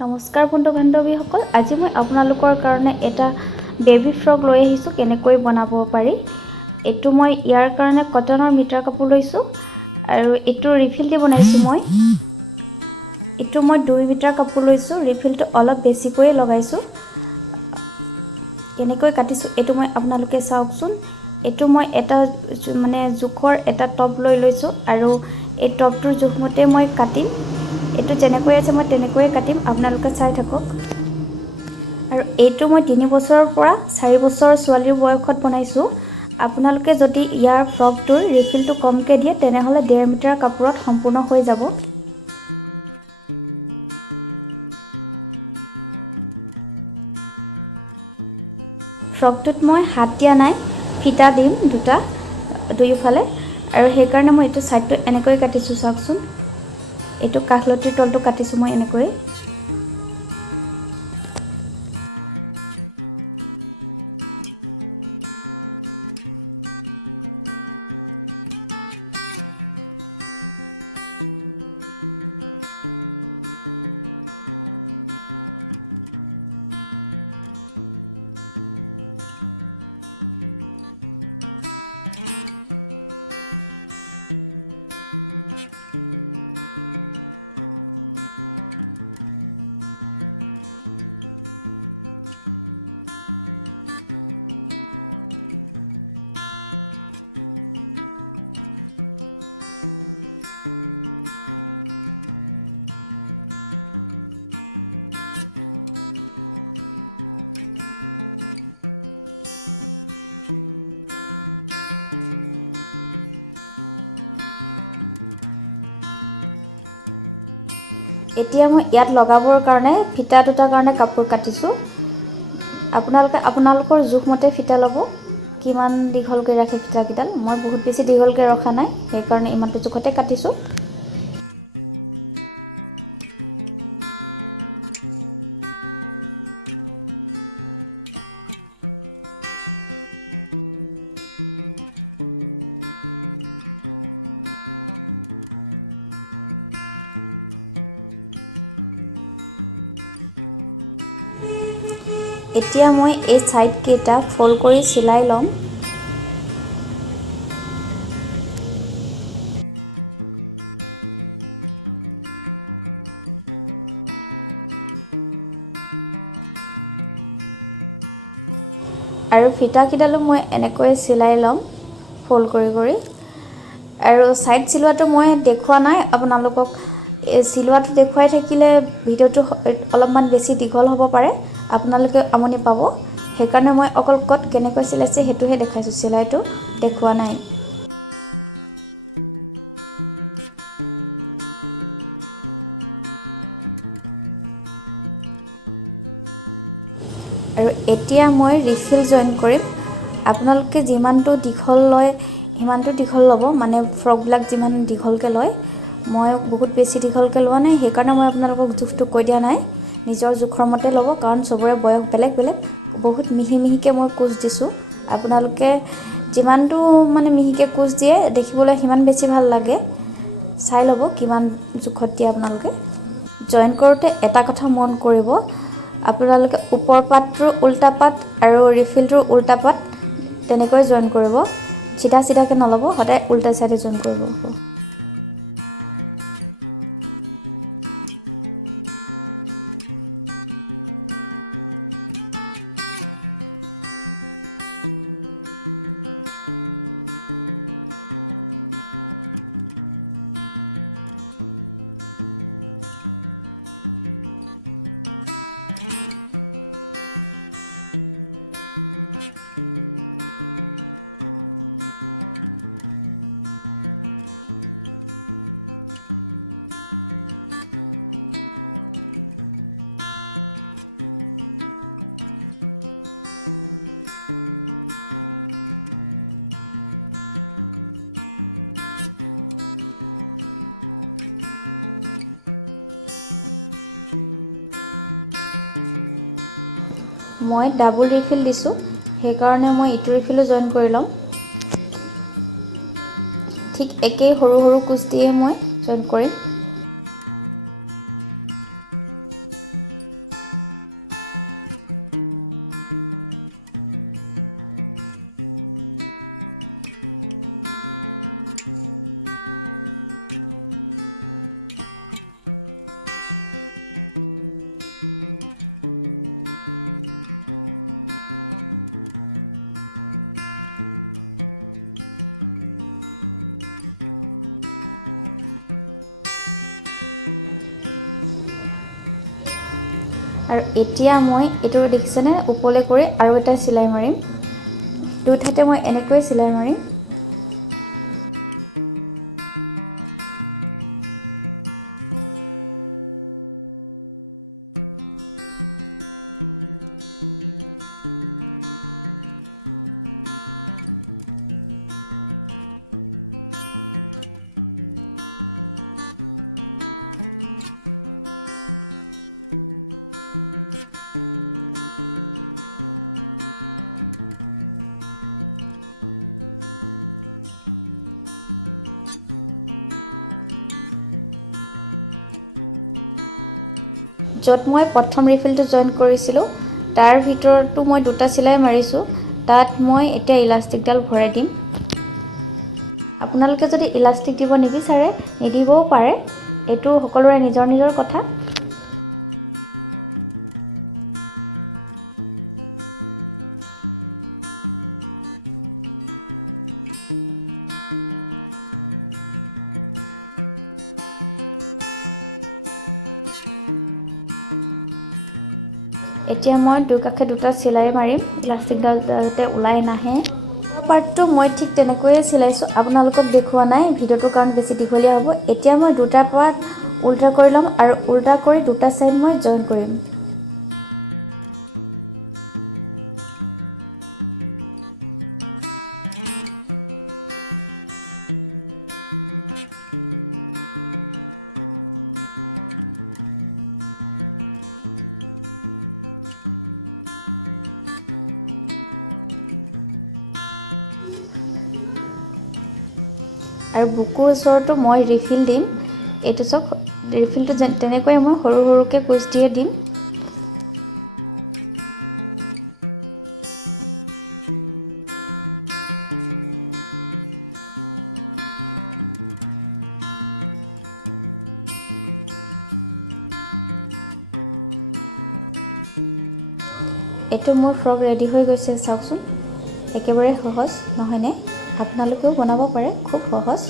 নমস্কাৰ বন্ধু বান্ধৱীসকল, আজি মই আপোনালোকৰ কাৰণে এটা বেবী ফ্ৰক লৈ আহিছোঁ কেনেকৈ বনাব পাৰি। এইটো মই ইয়াৰ কাৰণে কটনৰ মিটাৰ কাপোৰ লৈছোঁ আৰু এইটো ৰিফিল দি বনাইছোঁ মই। এইটো মই 2 মিটাৰ কাপোৰ লৈছোঁ, ৰিফিলটো অলপ বেছিকৈয়ে লগাইছোঁ। কেনেকৈ কাটিছোঁ এইটো মই আপোনালোকে চাওকচোন। এইটো মই এটা জোখৰ এটা টপ লৈ লৈছোঁ আৰু এই টপটোৰ জোখমতে মই কাটিম। এইটো যেনেকৈ আছে মই তেনেকৈয়ে কাটিম, আপোনালোকে চাই থাকক। আৰু এইটো মই 3 বছৰৰ পৰা 4 বছৰ ছোৱালীৰ বয়সত বনাইছোঁ। আপোনালোকে যদি ইয়াৰ ফ্ৰকটোৰ ৰিফিলটো কমকৈ দিয়ে তেনেহ'লে 1.5 মিটাৰ কাপোৰত সম্পূৰ্ণ হৈ যাব। ফ্ৰকটোত মই হাত দিয়া নাই, ফিটা দিম দুয়োফালে, আৰু সেইকাৰণে মই এইটো ছাইডটো এনেকৈ কাটিছোঁ চাওকচোন। এইটো কাষলতিৰ তলটো কাটিছোঁ মই এনেকৈ। এতিয়া মই ইয়াত লগাবৰ কাৰণে ফিটা দুটাৰ কাৰণে কাপোৰ কাটিছোঁ। আপোনালোকে আপোনালোকৰ জোখমতে ফিটা ল'ব, কিমান দীঘলকৈ ৰাখে ফিটাকেইডাল। মই বহুত বেছি দীঘলকৈ ৰখা নাই, সেইকাৰণে ইমানটো জোখতে কাটিছোঁ। এতিয়া মই এই ছাইডকেইটা ফল্ড কৰি চিলাই ল'ম। আৰু ফিটাকেইডালো মই এনেকৈ চিলাই ল'ম ফল্ড কৰি। আৰু ছাইড চিলোৱাটো মই দেখুওৱা নাই আপোনালোকক। চিলোৱাটো দেখুৱাই থাকিলে ভিডিঅ'টো অলপমান বেছি দীঘল হ'ব পাৰে, আপোনালোকে আমনি পাব। সেইকাৰণে মই অকল ক'ত কেনেকৈ চিলাইছে সেইটোহে দেখাইছোঁ, চিলাইটো দেখুওৱা নাই। আৰু এতিয়া মই ৰিফিল জইন কৰিম। আপোনালোকে যিমানটো দীঘল লয় সিমানটো দীঘল ল'ব, মানে ফ্ৰকবিলাক যিমান দীঘলকৈ লয়। মই বহুত বেছি দীঘলকৈ লোৱা নাই, সেইকাৰণে মই আপোনালোকক জোখটো কৈ দিয়া নাই। নিজৰ জোখৰ মতে ল'ব, কাৰণ চবৰে বয়স বেলেগ বেলেগ। বহুত মিহিকৈ মই কোচ দিছোঁ। আপোনালোকে যিমানটো মিহিকৈ কোচ দিয়ে দেখিবলৈ সিমান বেছি ভাল লাগে। চাই ল'ব কিমান জোখত দিয়ে আপোনালোকে। জইন কৰোঁতে এটা কথা মন কৰিব, আপোনালোকে ওপৰ পাতটোৰ উল্টা পাত আৰু ৰিফিলটোৰ উল্টা পাত তেনেকৈ জইন কৰিব। চিধাকৈ নল'ব, সদায় উল্টা চাইডে জইন কৰিব। মই ডাবল ৰিফিল দিছোঁ, সেইকাৰণে মই ইটো ৰিফিলো জইন কৰি ল'ম। ঠিক একেই সৰু সৰু কুচ দিয়ে মই জইন কৰিম। আৰু এতিয়া মই এইটো দেখিছেনে ওপৰলৈ কৰি আৰু এটা চিলাই মাৰিম দুঠাইতে মই এনেকৈ চিলাই মাৰিম য'ত মই প্ৰথম ৰিফিলটো জইন কৰিছিলোঁ তাৰ ভিতৰতো মই দুটা চিলাই মাৰিছোঁ তাত মই এতিয়া ইলাষ্টিকডাল ভৰাই দিম আপোনালোকে যদি ইলাষ্টিক দিব নিবিচাৰে নিদিবও পাৰে এইটো সকলোৰে নিজৰ নিজৰ কথা এতিয়া মই দুকাষে দুটা চিলাই মাৰিম ইলাষ্টিকডাল যাতে ওলাই নাহে পাৰ্টটো মই ঠিক তেনেকৈয়ে চিলাইছোঁ আপোনালোকক দেখুওৱা নাই ভিডিঅ'টোৰ কাৰণ বেছি দীঘলীয়া হ'ব এতিয়া মই দুটা পাৰ্ট উল্টা কৰি ল'ম আৰু উল্টা কৰি দুটা চাইড মই জইন কৰিম আৰু বুকুৰ ওচৰতো মই ৰিফিল দিম এইটো চাওক ৰিফিলটো তেনেকৈ মই সৰু সৰুকৈ কুচ দিয়ে দিম এইটো মোৰ ফ্ৰক ৰেডি হৈ গৈছে চাওকচোন একেবাৰে সহজ নহয়নে আপোনালোকেও বনাব পাৰে খুব সহজ